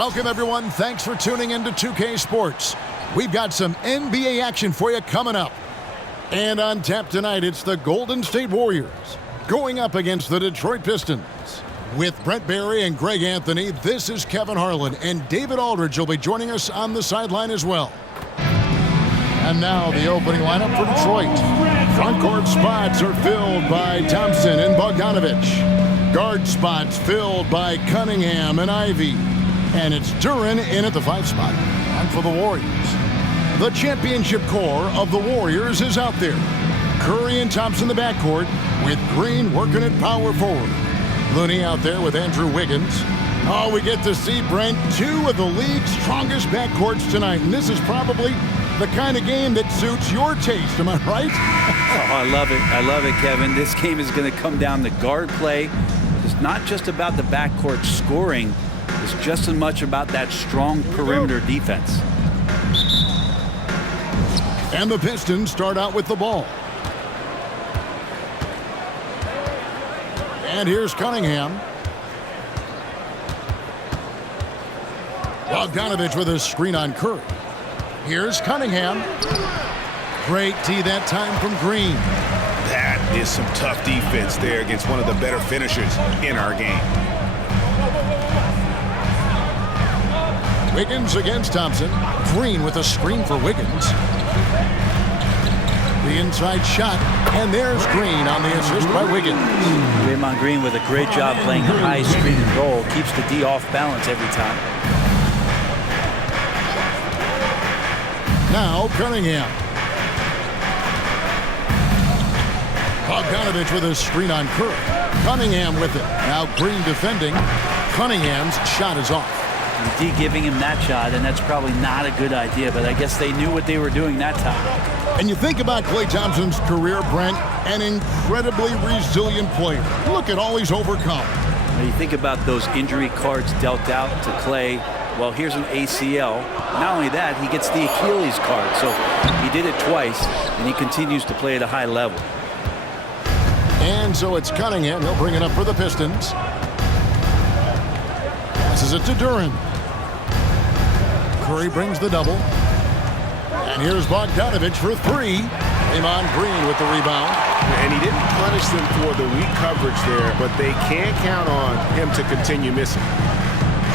Welcome, everyone. Thanks for tuning in to 2K Sports. We've got some NBA action for you coming up. And on tap tonight, it's the Golden State Warriors going up against the Detroit Pistons. With Brent Barry and Greg Anthony, this is Kevin Harlan, and David Aldridge will be joining us on the sideline as well. And now the opening lineup for Detroit. Front court spots are filled by Thompson and Bogdanovich. Guard spots filled by Cunningham and Ivey. And it's Duren in at the 5 spot. And for the Warriors, the championship core of the Warriors is out there. Curry and Thompson in the backcourt, with Green working at power forward. Looney out there with Andrew Wiggins. Oh, we get to see, Brent, 2 of the league's strongest backcourts tonight. And this is probably the kind of game that suits your taste. Am I right? Oh, I love it. I love it, Kevin. This game is going to come down to guard play. It's not just about the backcourt scoring. It's just as much about that strong perimeter defense. And the Pistons start out with the ball. And here's Cunningham. Bogdanovich with a screen on Curry. Here's Cunningham. Great tee that time from Green. That is some tough defense there against one of the better finishers in our game. Wiggins against Thompson. Green with a screen for Wiggins. The inside shot, and there's Green on the assist by Wiggins. Draymond Green with a great job playing the high screen and roll. Keeps the D off balance every time. Now Cunningham. Bogdanovich with a screen on Curry. Cunningham with it. Now Green defending. Cunningham's shot is off. D giving him that shot, and that's probably not a good idea, but I guess they knew what they were doing that time. And you think about Klay Thompson's career, Brent, an incredibly resilient player. Look at all he's overcome. When you think about those injury cards dealt out to Klay, well, here's an ACL. Not only that, he gets the Achilles card, so he did it twice, and he continues to play at a high level. And so it's Cunningham. He'll bring it up for the Pistons. Passes it to Duren. Curry brings the double. And here's Bogdanovich for 3. Draymond Green with the rebound. And he didn't punish them for the weak coverage there, but they can't count on him to continue missing.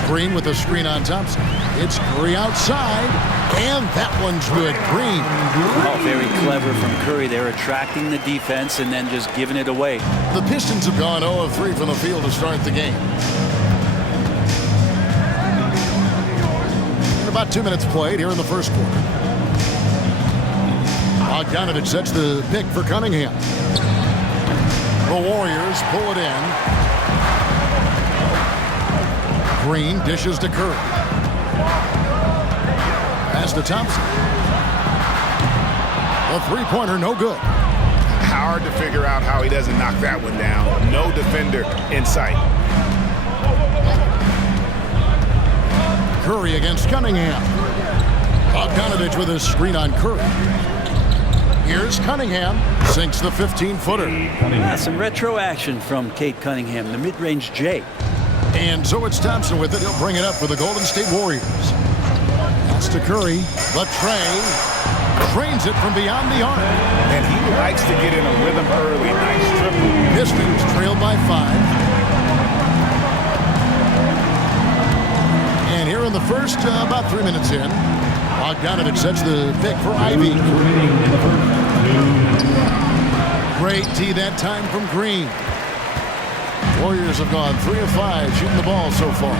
Green with a screen on Thompson. It's Curry outside, and that one's good. Green. Oh, very clever from Curry. They're attracting the defense and then just giving it away. The Pistons have gone 0 of 3 from the field to start the game. About 2 minutes played here in the first quarter. Bogdanovich sets the pick for Cunningham. The Warriors pull it in. Green dishes to Curry. Pass to Thompson. The three-pointer no good. Hard to figure out how he doesn't knock that one down. No defender in sight. Curry against Cunningham. Bogdanovich with a screen on Curry. Here's Cunningham. Sinks the 15-footer. Yeah, some retro action from Cade Cunningham, the mid-range J. And so it's Thompson with it. He'll bring it up for the Golden State Warriors. Pass to Curry. The tray. Trains it from beyond the arc. And he likes to get in a rhythm early. Nice triple. Pistons trailed by 5. And here in the first, about 3 minutes in, Bogdanovich sets the pick for Ivey. Great tee that time from Green. Warriors have gone 3 of 5 shooting the ball so far.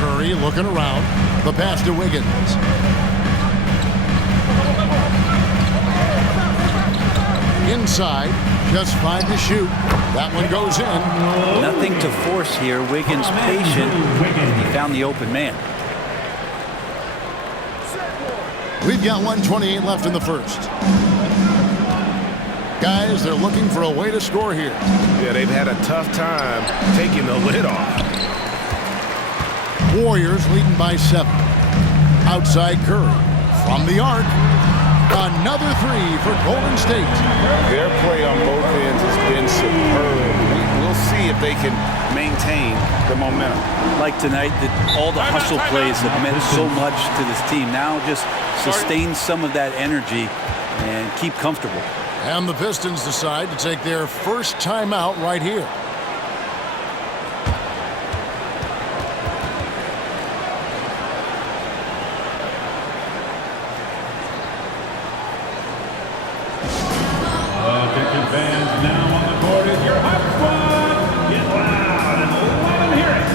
Curry looking around. The pass to Wiggins. Inside, just 5 to shoot. That one goes in. Nothing to force here. Wiggins patient. He found the open man. We've got 1:28 left in the first. Guys, they're looking for a way to score here. Yeah, they've had a tough time taking the lid off. Warriors leading by 7. Outside Curry. From the arc. Another 3 for Golden State. Their play on both ends has been superb. We'll see if they can maintain the momentum. Like tonight, all the hustle plays have meant so much to this team. Now just sustain some of that energy and keep comfortable. And the Pistons decide to take their first timeout right here. Attention fans, now on the court is your hot squad. Get loud and let them hear it.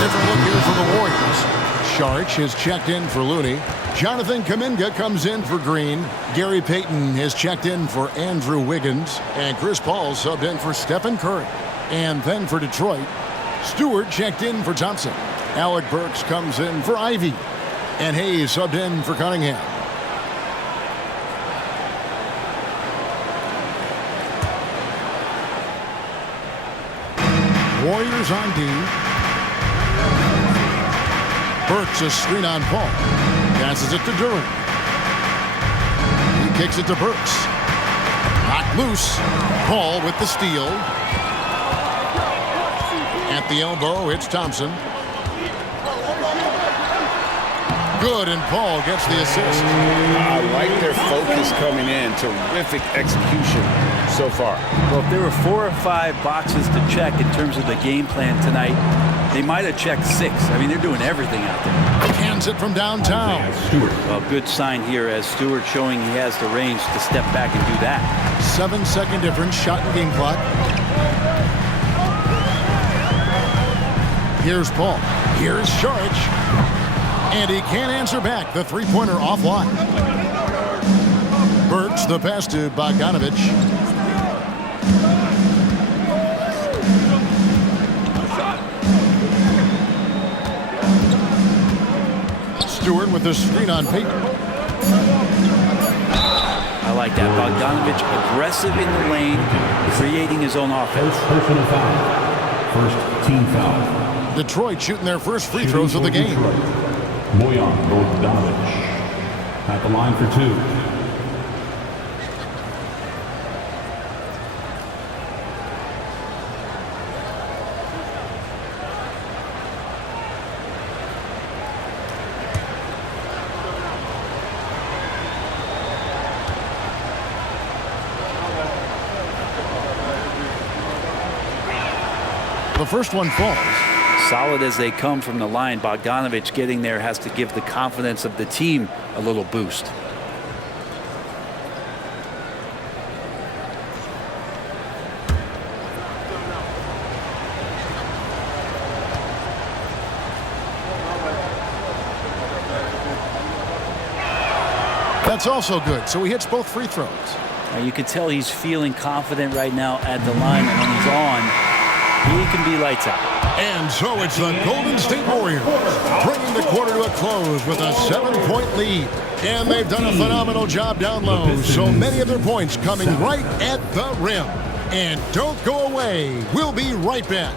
Different look here for the Warriors. Sharch has checked in for Looney. Jonathan Kuminga comes in for Green. Gary Payton has checked in for Andrew Wiggins. And Chris Paul subbed in for Stephen Curry. And then for Detroit, Stewart checked in for Thompson. Alec Burks comes in for Ivy. And Hayes subbed in for Cunningham. Warriors on D. Burks a screen on Paul. Passes it to Durant. He kicks it to Burks. Knocked loose. Paul with the steal. At the elbow, it's Thompson. Good, and Paul gets the assist. I like their focus coming in. Terrific execution so far. Well, if there were 4 or 5 boxes to check in terms of the game plan tonight, they might have checked 6. I mean, they're doing everything out there. Hands it from downtown. Well, good sign here as Stewart showing he has the range to step back and do that. 7-second difference, shot and game clock. Here's Paul. Here's Sharch. And he can't answer back. The three-pointer offline. Burks the pass to Bogdanovich. Stewart with the screen on Payton. I like that. Bogdanovich aggressive in the lane, creating his own offense. First personal foul. First team foul. Detroit shooting their first free throws of the game. Bojan Bogdanovich at the line for 2. The first one falls. Solid as they come from the line, Bogdanovich getting there has to give the confidence of the team a little boost. That's also good, so he hits both free throws. Now you can tell he's feeling confident right now at the line, and when he's on, he can be lights out. And so it's the Golden State Warriors bringing the quarter to a close with a 7-point lead. And they've done a phenomenal job down low. So many of their points coming right at the rim. And don't go away. We'll be right back.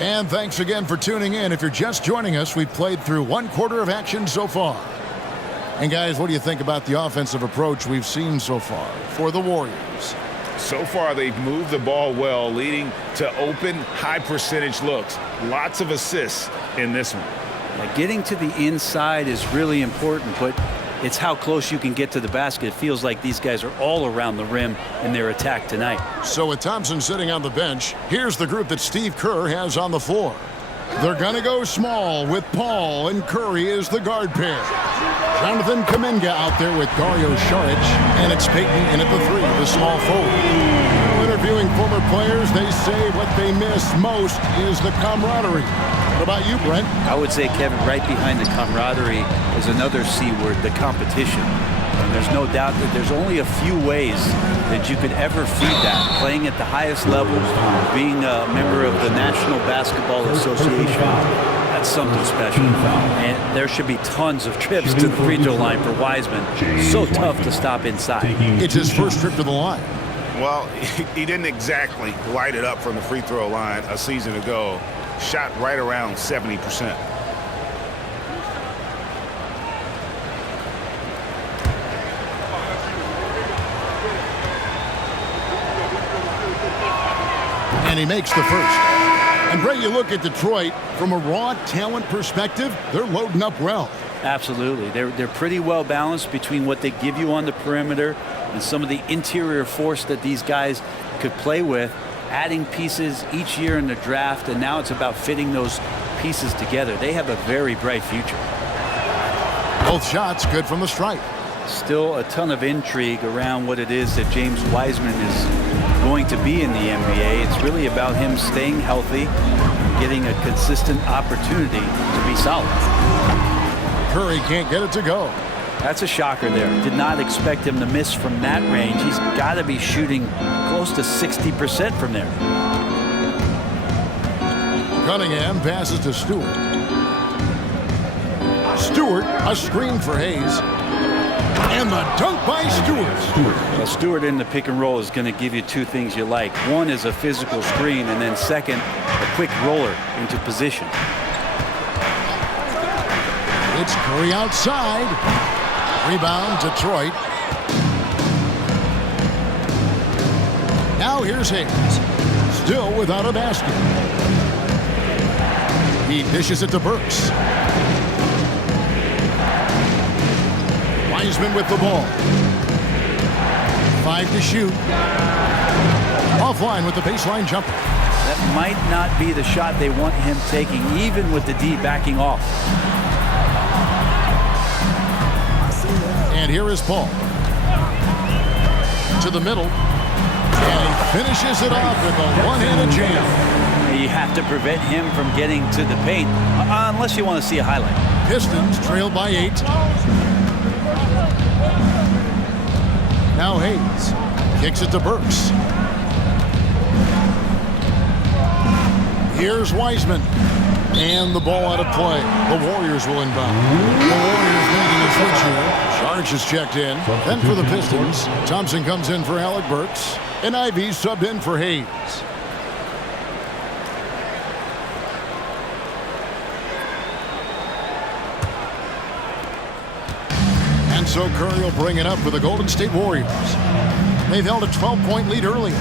And thanks again for tuning in. If you're just joining us, we've played through 1/4 of action so far. And guys, what do you think about the offensive approach we've seen so far for the Warriors? So far, they've moved the ball well, leading to open, high-percentage looks. Lots of assists in this one. Getting to the inside is really important, but it's how close you can get to the basket. It feels like these guys are all around the rim in their attack tonight. So with Thompson sitting on the bench, here's the group that Steve Kerr has on the floor. They're going to go small with Paul and Curry as the guard pair. Jonathan Kuminga out there with Dario Saric, and it's Payton in at the 3, the small forward. Interviewing former players, they say what they miss most is the camaraderie. What about you, Brent? I would say, Kevin, right behind the camaraderie is another C word, the competition. And there's no doubt that there's only a few ways that you could ever feed that. Playing at the highest levels, being a member of the National Basketball Association, that's something special. And there should be tons of trips to the free throw line for Wiseman. So tough to stop inside. It's his first trip to the line. Well, he didn't exactly light it up from the free throw line a season ago. Shot right around 70%. And he makes the first. And Brett, you look at Detroit from a raw talent perspective, they're loading up well. Absolutely. They're pretty well balanced between what they give you on the perimeter and some of the interior force that these guys could play with, adding pieces each year in the draft, and now it's about fitting those pieces together. They have a very bright future. Both shots good from the stripe. Still a ton of intrigue around what it is that James Wiseman is going to be in the NBA. It's really about him staying healthy, getting a consistent opportunity to be solid. Curry can't get it to go. That's a shocker there. Did not expect him to miss from that range. He's got to be shooting close to 60% from there. Cunningham passes to Stewart. Stewart, a screen for Hayes. And the dunk by Stewart. Well, Stewart in the pick and roll is going to give you two things you like. One is a physical screen, and then second, a quick roller into position. It's Curry outside. Rebound, Detroit. Now here's Hayes. Still without a basket. He dishes it to Burks. Wiseman with the ball. 5 to shoot. Offline with the baseline jumper. That might not be the shot they want him taking, even with the D backing off. And here is Paul. To the middle. And he finishes it off with a one-handed jam. You have to prevent him from getting to the paint, unless you want to see a highlight. Pistons trail by 8. Now Hayes kicks it to Burks. Here's Wiseman. And the ball out of play. The Warriors will inbound. The Warriors making a switch here. Saric is checked in. Then for the Pistons, Thompson comes in for Alec Burks. And Ivy subbed in for Hayes. And so Curry will bring it up for the Golden State Warriors. They've held a 12-point lead earlier.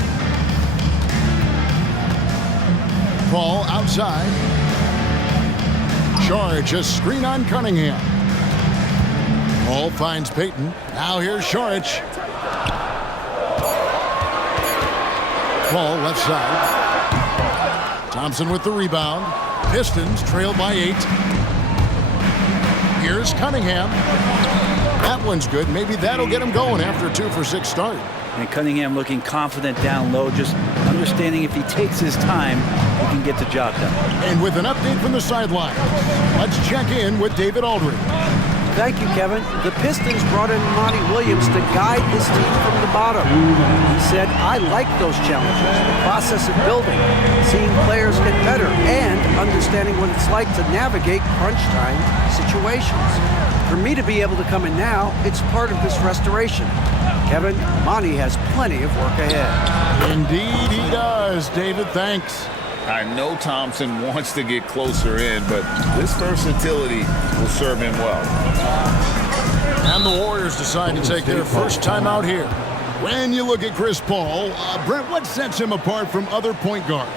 Ball outside. Charge, a screen on Cunningham. Ball finds Payton. Now here's Saric. Ball left side. Thompson with the rebound. Pistons trail by 8. Here's Cunningham. That one's good. Maybe that'll get him going after a 2-for-6 start. And Cunningham looking confident down low, just understanding if he takes his time, he can get the job done. And with an update from the sideline, let's check in with David Aldridge. Thank you, Kevin. The Pistons brought in Monty Williams to guide this team from the bottom. He said, I like those challenges, the process of building, seeing players get better, and understanding what it's like to navigate crunch time situations. For me to be able to come in now, it's part of this restoration. Kevin, Monty has plenty of work ahead. Indeed he does, David. Thanks. I know Thompson wants to get closer in, but this versatility will serve him well. And the Warriors decide to take their first time out here. When you look at Chris Paul, Brent, what sets him apart from other point guards?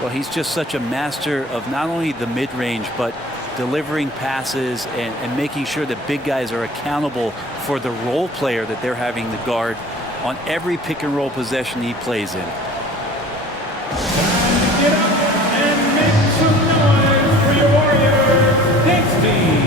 Well, he's just such a master of not only the mid-range, but delivering passes and making sure that big guys are accountable for the role player that they're having to guard on every pick and roll possession he plays in. Get up and make some noise for your Warriors. Next team.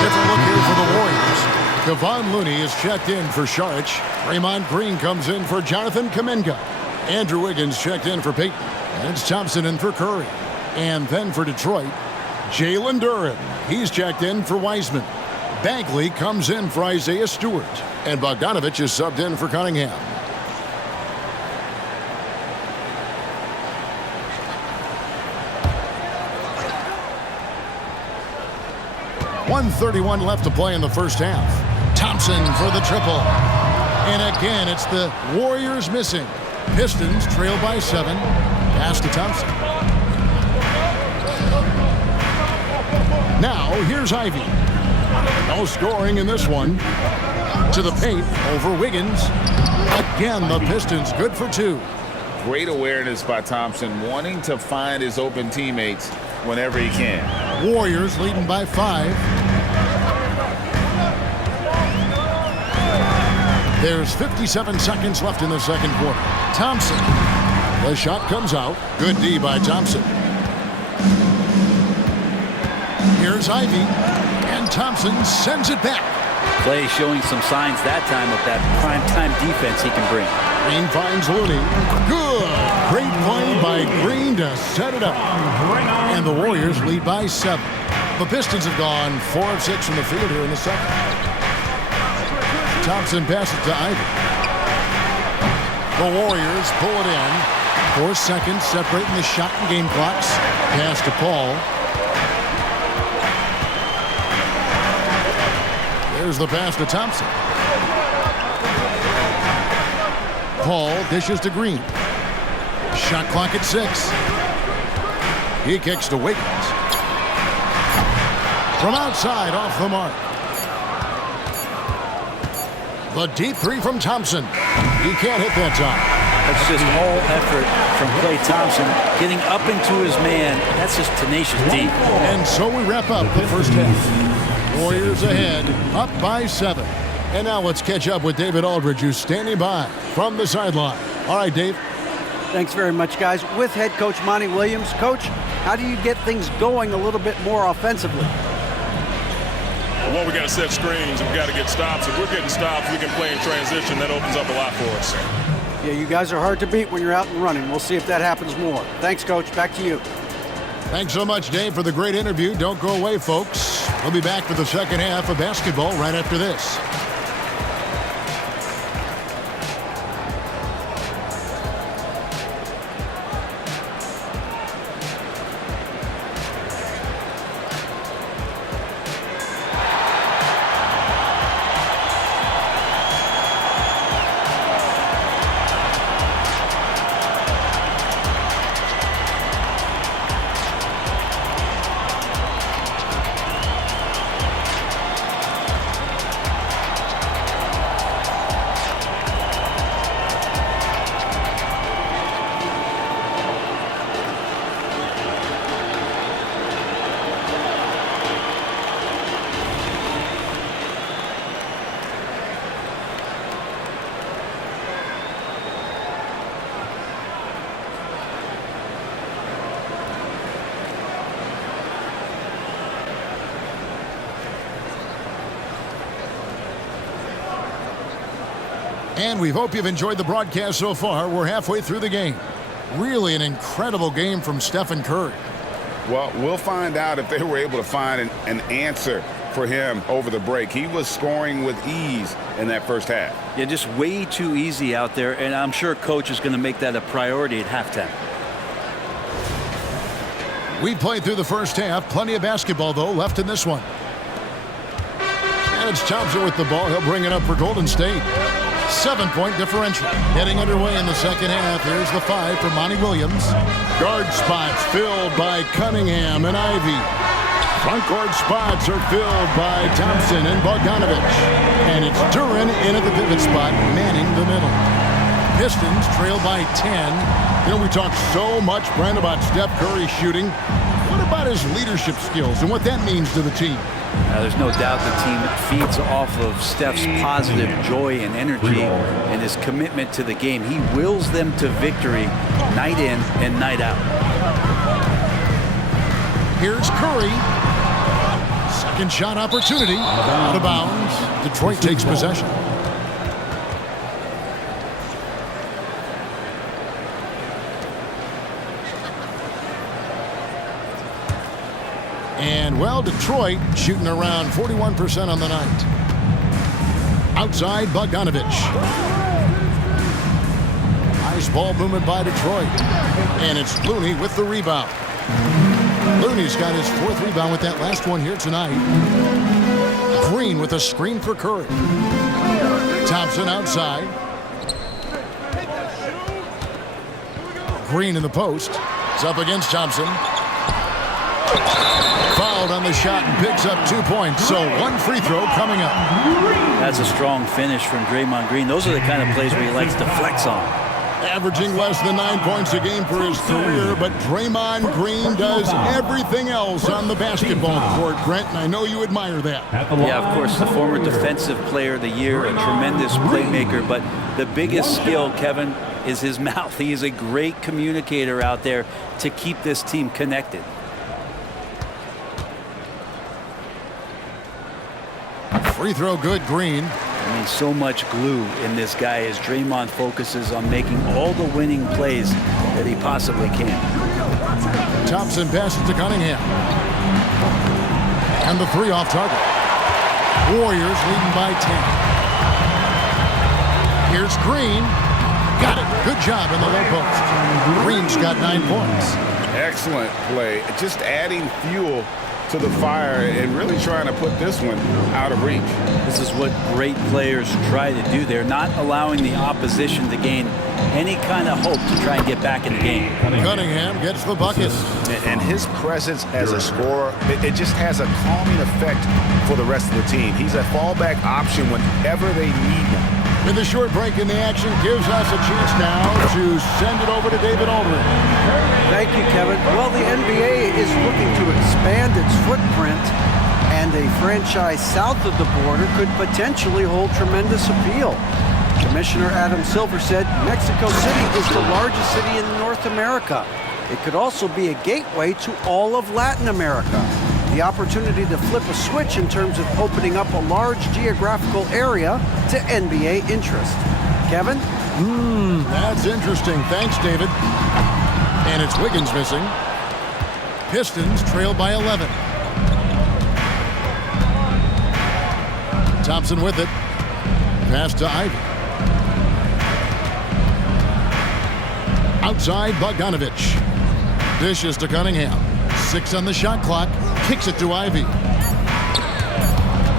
Different look here for the Warriors. Kevon Looney is checked in for Saric. Draymond Green comes in for Jonathan Kuminga. Andrew Wiggins checked in for Peyton. And it's Thompson in for Curry. And then for Detroit, Jalen Duren. He's checked in for Wiseman. Bagley comes in for Isaiah Stewart. And Bogdanovich is subbed in for Cunningham. .131 left to play in the first half. Thompson for the triple. And again, it's the Warriors missing. Pistons trail by 7. Pass to Thompson. Now, here's Ivy. No scoring in this one. To the paint over Wiggins. Again, the Pistons good for 2. Great awareness by Thompson, wanting to find his open teammates whenever he can. Warriors leading by 5. There's 57 seconds left in the second quarter. Thompson. The shot comes out. Good D by Thompson. Here's Ivy. And Thompson sends it back. Clay showing some signs that time of that prime-time defense he can bring. Green finds Looney. Good. Great play by Green to set it up. And the Warriors lead by 7. The Pistons have gone 4 of 6 from the field here in the second. Thompson passes to Ivy. The Warriors pull it in. 4 seconds separating the shot and game clocks. Pass to Paul. There's the pass to Thompson. Paul dishes to Green. Shot clock at 6. He kicks to Wiggins. From outside, off the mark. The deep 3 from Thompson. He can't hit that time. That's just all effort from Klay Thompson. Getting up into his man. That's just tenacious deep. And so we wrap up the first half. Warriors ahead, up by 7. And now let's catch up with David Aldridge, who's standing by from the sideline. All right, Dave. Thanks very much, guys. With head coach Monty Williams. Coach, how do you get things going a little bit more offensively? Well, we got to set screens. We've got to get stops. If we're getting stops, we can play in transition. That opens up a lot for us. Yeah, you guys are hard to beat when you're out and running. We'll see if that happens more. Thanks, Coach. Back to you. Thanks so much, Dave, for the great interview. Don't go away, folks. We'll be back for the second half of basketball right after this. And we hope you've enjoyed the broadcast so far. We're halfway through the game. Really an incredible game from Stephen Curry. Well, we'll find out if they were able to find an answer for him over the break. He was scoring with ease in that first half. Yeah, just way too easy out there, and I'm sure coach is going to make that a priority at halftime. We played through the first half. Plenty of basketball, though, left in this one. And it's Thompson with the ball. He'll bring it up for Golden State. 7-point differential. Getting underway in the second half. Here's the 5 for Monty Williams. Guard spots filled by Cunningham and Ivy. Front court spots are filled by Thompson and Bogdanovich. And it's Duren in at the pivot spot, manning the middle. Pistons trail by 10. You know, we talk so much, Brent, about Steph Curry shooting. What about his leadership skills and what that means to the team? There's no doubt the team feeds off of Steph's positive joy and energy and his commitment to the game. He wills them to victory night in and night out. Here's Curry. Second shot opportunity. Out of bounds. Detroit takes possession. And, well, Detroit shooting around 41% on the night. Outside, Bogdanovich. Nice ball movement by Detroit. And it's Looney with the rebound. Looney's got his 4th rebound with that last one here tonight. Green with a screen for Curry. Thompson outside. Green in the post. It's up against Thompson. Fouled on the shot and picks up 2 points. So 1 free throw coming up. That's a strong finish from Draymond Green. Those are the kind of plays where he likes to flex on. Averaging less than 9 points a game for his career, but Draymond Green does everything else on the basketball court, Brent, and I know you admire that. Yeah, of course, the former Defensive Player of the Year, a tremendous playmaker, but the biggest skill, Kevin, is his mouth. He is a great communicator out there to keep this team connected. Free throw good, Green. I mean, so much glue in this guy as Draymond focuses on making all the winning plays that he possibly can. Thompson passes to Cunningham. And the 3 off target. Warriors leading by 10. Here's Green. Got it. Good job in the low post. Green's got 9 points. Excellent play. Just adding fuel to the fire and really trying to put this one out of reach. This is what great players try to do. They're not allowing the opposition to gain any kind of hope to try and get back in the game. Cunningham gets the bucket. And his presence as a scorer, it just has a calming effect for the rest of the team. He's a fallback option whenever they need him. And the short break in the action gives us a chance now to send it over to David Aldridge. Thank you, Kevin. Well, the NBA is looking to expand its footprint, and a franchise south of the border could potentially hold tremendous appeal. Commissioner Adam Silver said Mexico City is the largest city in North America. It could also be a gateway to all of Latin America. The opportunity to flip a switch in terms of opening up a large geographical area to NBA interest. Kevin? That's interesting. Thanks, David. And it's Wiggins missing. Pistons trail by 11. Thompson with it. Pass to Ivy. Outside, Bogdanovich. Dishes to Cunningham. 6 on the shot clock. Kicks it to Ivy.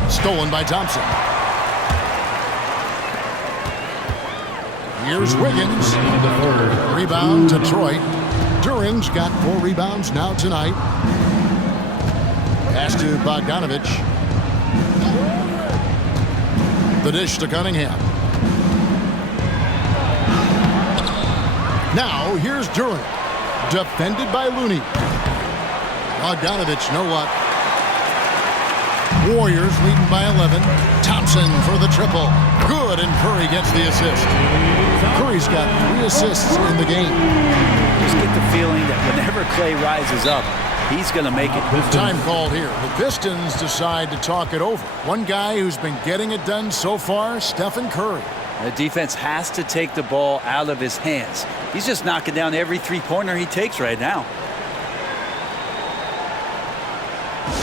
Stolen by Thompson. Here's Wiggins. Rebound, Detroit. Duren's got 4 rebounds now tonight. Pass to Bogdanovich. The dish to Cunningham. Now, here's Duren. Defended by Looney. Bogdanovich, no luck. Warriors leading by 11. Thompson for the triple. Good, and Curry gets the assist. Curry's got 3 assists in the game. Just get the feeling that whenever Clay rises up, he's going to make it. Time called here. The Pistons decide to talk it over. One guy who's been getting it done so far, Stephen Curry. The defense has to take the ball out of his hands. He's just knocking down every three-pointer he takes right now.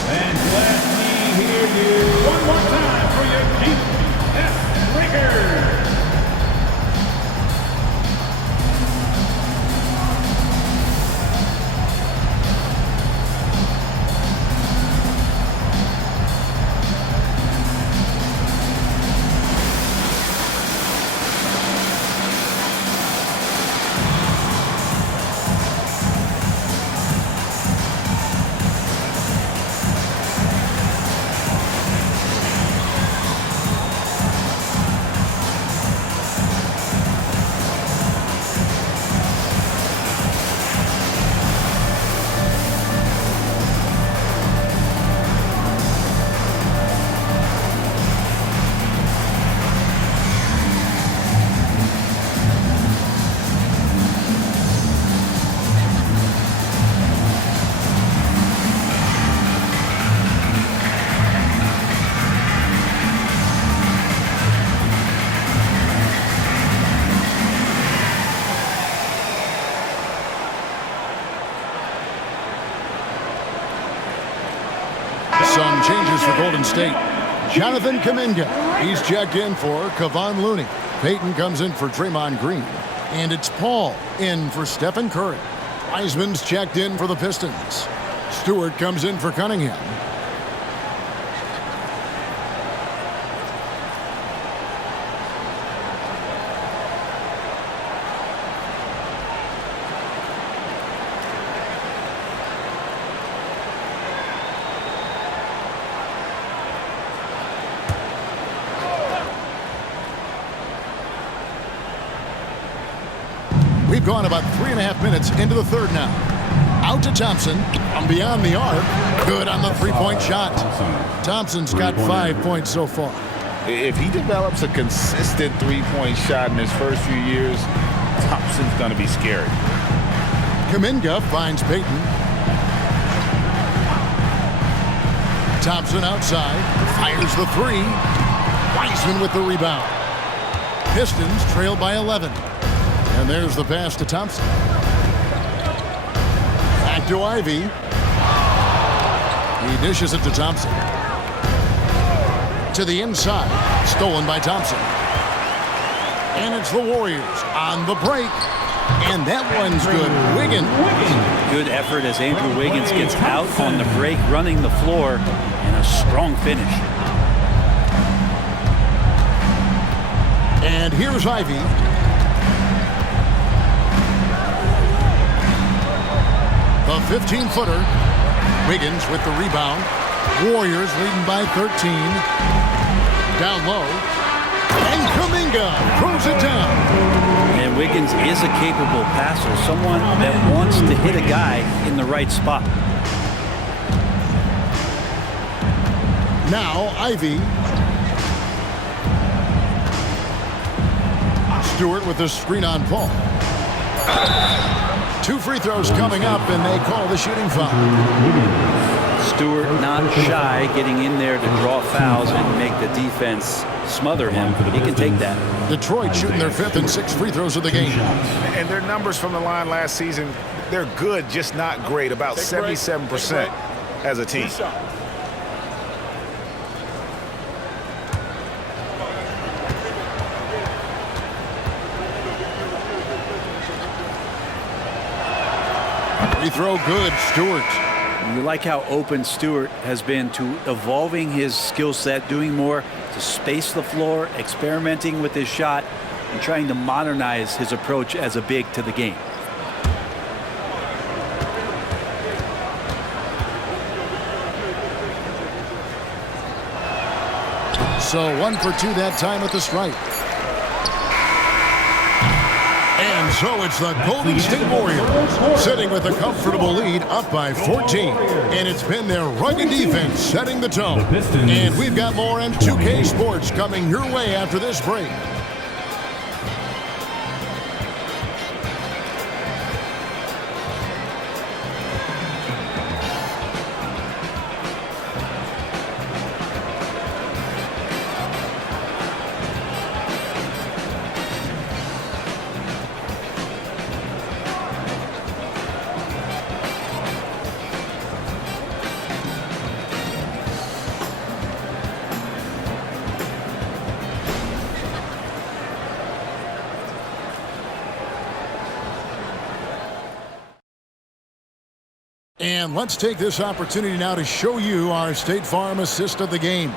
And let me hear you one more time for your defense breakers. Some changes for Golden State. Jonathan Kuminga, he's checked in for Kevon Looney. Payton comes in for Draymond Green. And it's Paul in for Stephen Curry. Wiseman's checked in for the Pistons. Stewart comes in for Cunningham. We've gone about 3.5 minutes into the third now. Out to Thompson from beyond the arc. Good on the three-point shot. Thompson's got 5 points so far. If he develops a consistent three-point shot in his first few years, Thompson's going to be scary. Kuminga finds Payton. Thompson outside. Fires the three. Wiseman with the rebound. Pistons trail by 11. And there's the pass to Thompson. Back to Ivy. He dishes it to Thompson. To the inside. Stolen by Thompson. And it's the Warriors on the break. And that one's good. Wiggins. Good effort as Andrew Wiggins gets out on the break, running the floor, and a strong finish. And here's Ivy. The 15-footer. Wiggins with the rebound. Warriors leading by 13. Down low. And Kuminga throws it down. And Wiggins is a capable passer, someone that wants to hit a guy in the right spot. Now Ivy. Stewart with the screen on Paul. 2 free throws coming up, and they call the shooting foul. Stewart not shy, getting in there to draw fouls and make the defense smother him. He can take that. Detroit shooting their 5th and 6th free throws of the game. And their numbers from the line last season, they're good, just not great. About 77% as a team. Free throw good, Stewart. You like how open Stewart has been to evolving his skill set, doing more to space the floor, experimenting with his shot, and trying to modernize his approach as a big to the game. So 1 for 2 that time at the stripe. And so it's the Golden State Warriors sitting with a comfortable lead up by 14. And it's been their rugged defense setting the tone. And we've got more M2K Sports coming your way after this break. And let's take this opportunity now to show you our State Farm assist of the game.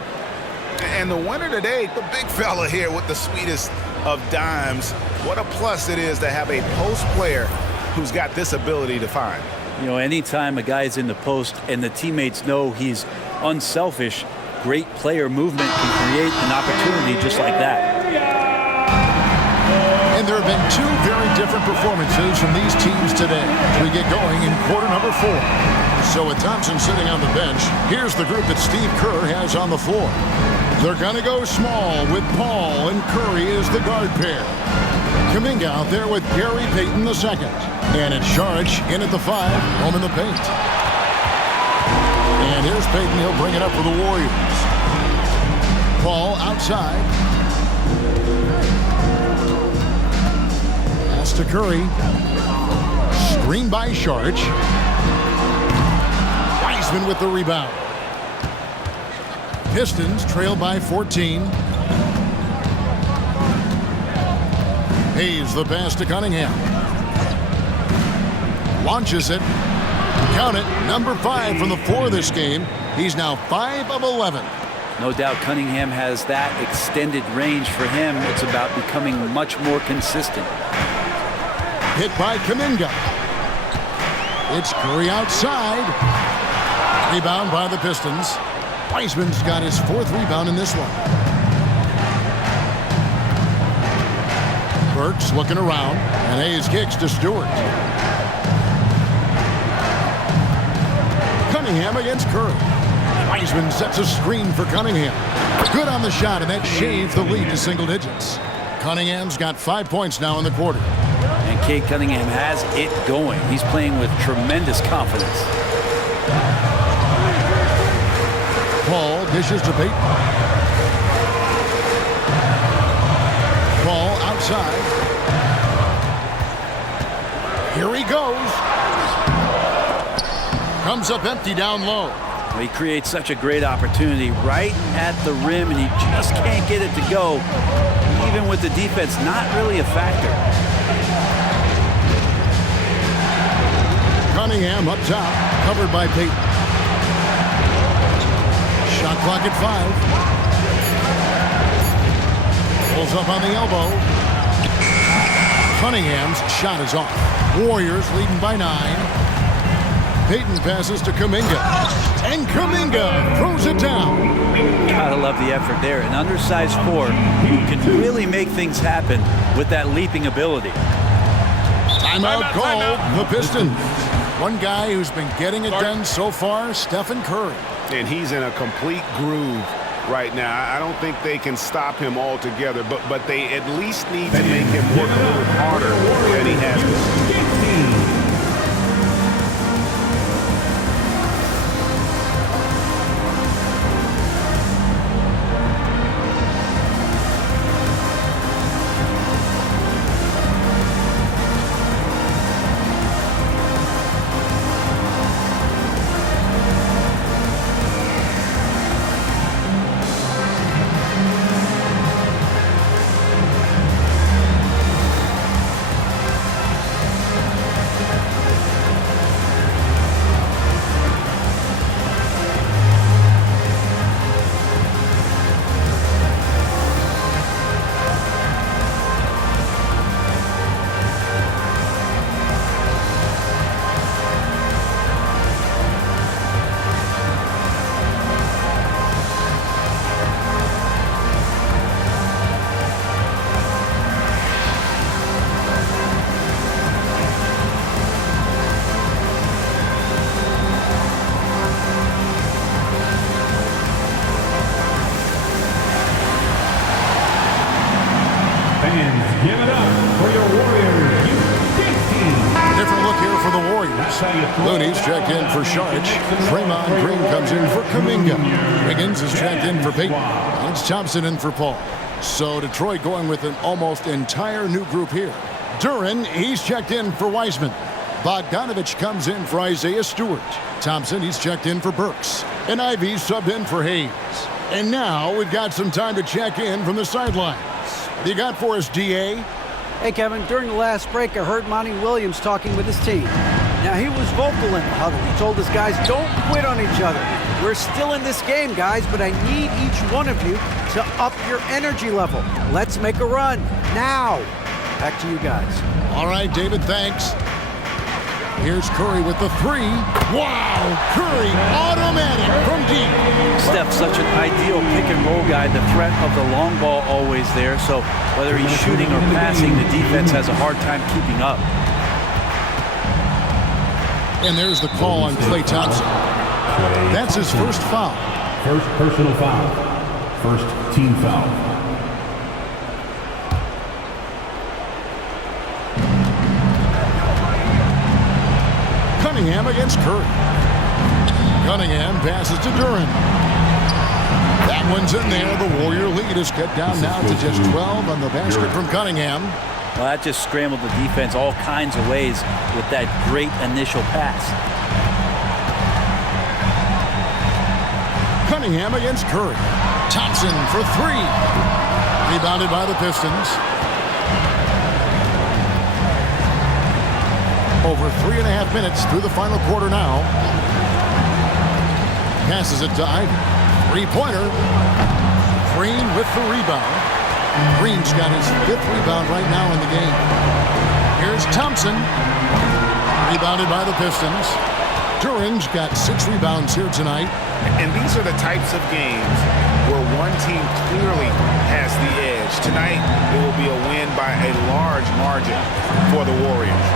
And the winner today, the big fella here with the sweetest of dimes. What a plus it is to have a post player who's got this ability to find. You know, anytime a guy's in the post and the teammates know he's unselfish, great player movement can create an opportunity just like that. And there have been two very different performances from these teams today as we get going in quarter number 4. So with Thompson sitting on the bench, here's the group that Steve Kerr has on the floor. They're going to go small with Paul and Curry as the guard pair. Kuminga out there with Gary Payton II. And it's Saric in at the 5, home in the paint. And here's Payton. He'll bring it up for the Warriors. Paul outside. Pass to Curry. Screen by Saric. Wiseman with the rebound. Pistons trail by 14. Hayes the pass to Cunningham. Launches it. Count it. Number 5 from the floor this game. He's now 5 of 11. No doubt Cunningham has that extended range for him. It's about becoming much more consistent. Hit by Kuminga. It's Curry outside. Rebound by the Pistons. Wiseman's got his 4th rebound in this one. Burks looking around, and Hayes kicks to Stewart. Cunningham against Curry. Wiseman sets a screen for Cunningham. Good on the shot, and that shaves the lead to single digits. Cunningham's got 5 points now in the quarter. And Cade Cunningham has it going. He's playing with tremendous confidence. Paul dishes to Payton. Paul outside. Here he goes. Comes up empty down low. He creates such a great opportunity right at the rim, and he just can't get it to go. Even with the defense not really a factor. Cunningham up top, covered by Payton. Shot clock at 5. Pulls up on the elbow. Cunningham's shot is off. Warriors leading by 9. Payton passes to Kuminga. And Kuminga throws it down. Gotta love the effort there. An undersized 4 who can really make things happen with that leaping ability. Timeout called. The Pistons. One guy who's been getting it done so far, Stephen Curry. And he's in a complete groove right now. I don't think they can stop him altogether, but they at least need to make him work a little harder than he has been. Give it up for your Warriors, U15. Different look here for the Warriors. Looney's checked in for Saric. Draymond Green comes in for Kuminga. Wiggins is checked in for Payton. And it's Thompson in for Paul. So Detroit going with an almost entire new group here. Duren, he's checked in for Wiseman. Bogdanovich comes in for Isaiah Stewart. Thompson, he's checked in for Burks. And Ivy's subbed in for Hayes. And now we've got some time to check in from the sidelines. You got for us, DA? Hey, Kevin, during the last break, I heard Monty Williams talking with his team. Now, he was vocal in the huddle. He told his guys, don't quit on each other. We're still in this game, guys, but I need each one of you to up your energy level. Let's make a run now. Back to you guys. All right, David, thanks. Here's Curry with the three. Wow! Curry, automatic from deep. Steph's such an ideal pick-and-roll guy. The threat of the long ball always there, so whether he's shooting or passing, the defense has a hard time keeping up. And there's the call on Klay Thompson. That's his first foul. First personal foul. First team foul. Cunningham against Curry. Cunningham passes to Duran. That one's in there. The Warrior lead is cut down now to just 12 on the basket from Cunningham. Well, that just scrambled the defense all kinds of ways with that great initial pass. Cunningham against Curry. Thompson for three. Rebounded by the Pistons. Over 3.5 minutes through the final quarter now. Passes it to Ivy. Three-pointer. Green with the rebound. Green's got his 5th rebound right now in the game. Here's Thompson. Rebounded by the Pistons. Duran's got 6 rebounds here tonight. And these are the types of games where one team clearly has the edge. Tonight, it will be a win by a large margin for the Warriors.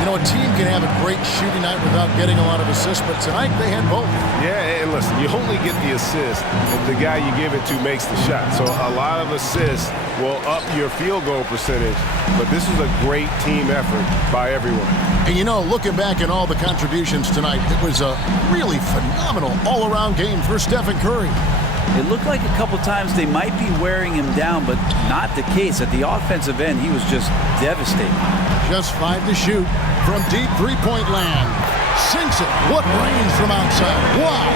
You know, a team can have a great shooting night without getting a lot of assists, but tonight they had both. Yeah, and listen, you only get the assist if the guy you give it to makes the shot. So a lot of assists will up your field goal percentage, but this is a great team effort by everyone. And you know, looking back at all the contributions tonight, it was a really phenomenal all-around game for Stephen Curry. It looked like a couple times they might be wearing him down, but not the case. At the offensive end, he was just devastating. Just 5 to shoot from deep three-point land. Sinks it. What range from outside. Wow.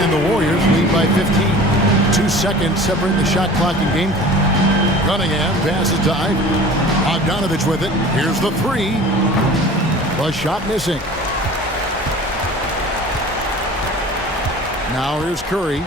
And the Warriors lead by 15. 2 seconds separate the shot clock and game clock. Cunningham passes to Ivy. Bogdanovich with it. Here's the three. The shot missing. Now here's Curry.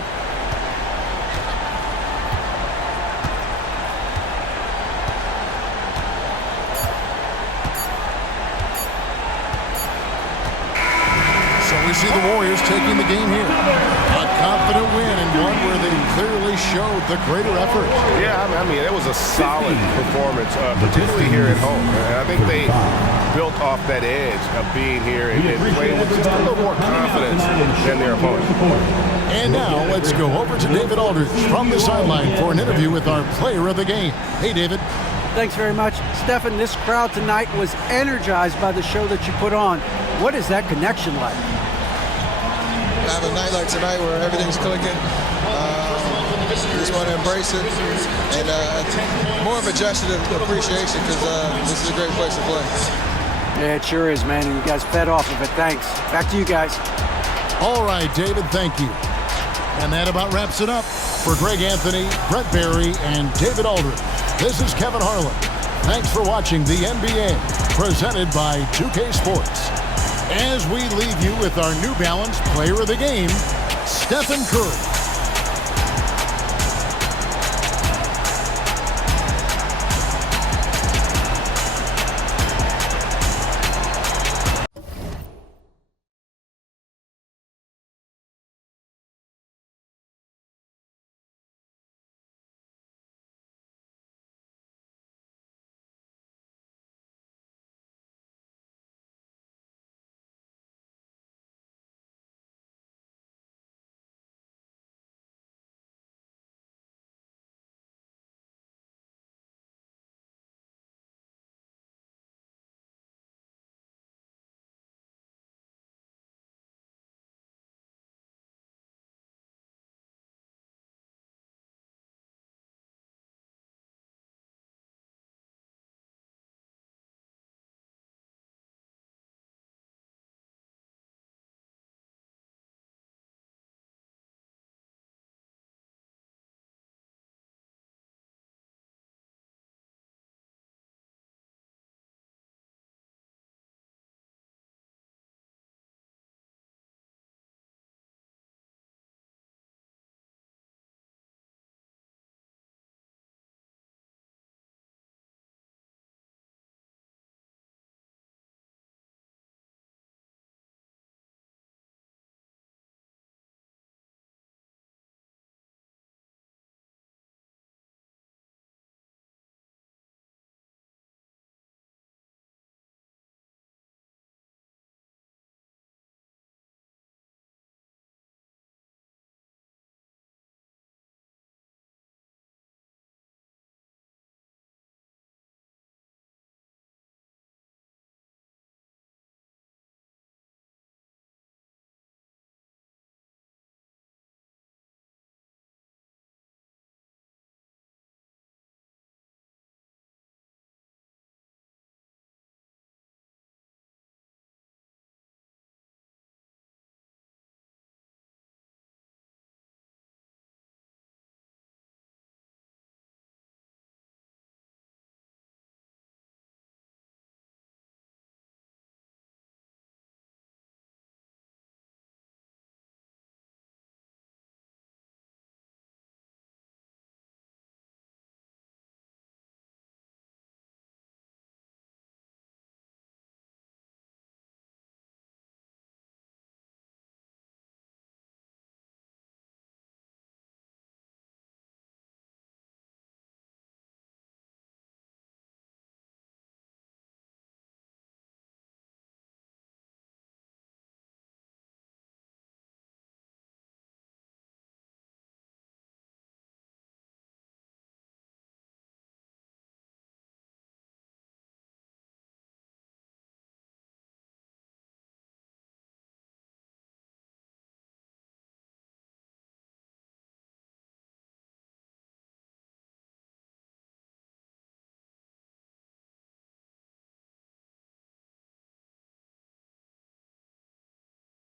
We see the Warriors taking the game here. A confident win and one where they clearly showed the greater effort. Yeah, I mean, it was a solid performance, particularly here at home. And I think they built off that edge of being here and playing with just a little more confidence than their opponent. And now let's go over to David Aldridge from the sideline for an interview with our player of the game. Hey, David. Thanks very much. Stephen, this crowd tonight was energized by the show that you put on. What is that connection like? Have a night like tonight where everything's clicking. Just want to embrace it, and more of a gesture of appreciation because this is a great place to play. Yeah, it sure is, man, and you guys fed off of it. Thanks. Back to you guys. All right, David, thank you. And that about wraps it up. For Greg Anthony, Brett Barry, and David Aldridge, this is Kevin Harlan. Thanks for watching the NBA, presented by 2K Sports. As we leave you with our New Balance player of the game, Stephen Curry.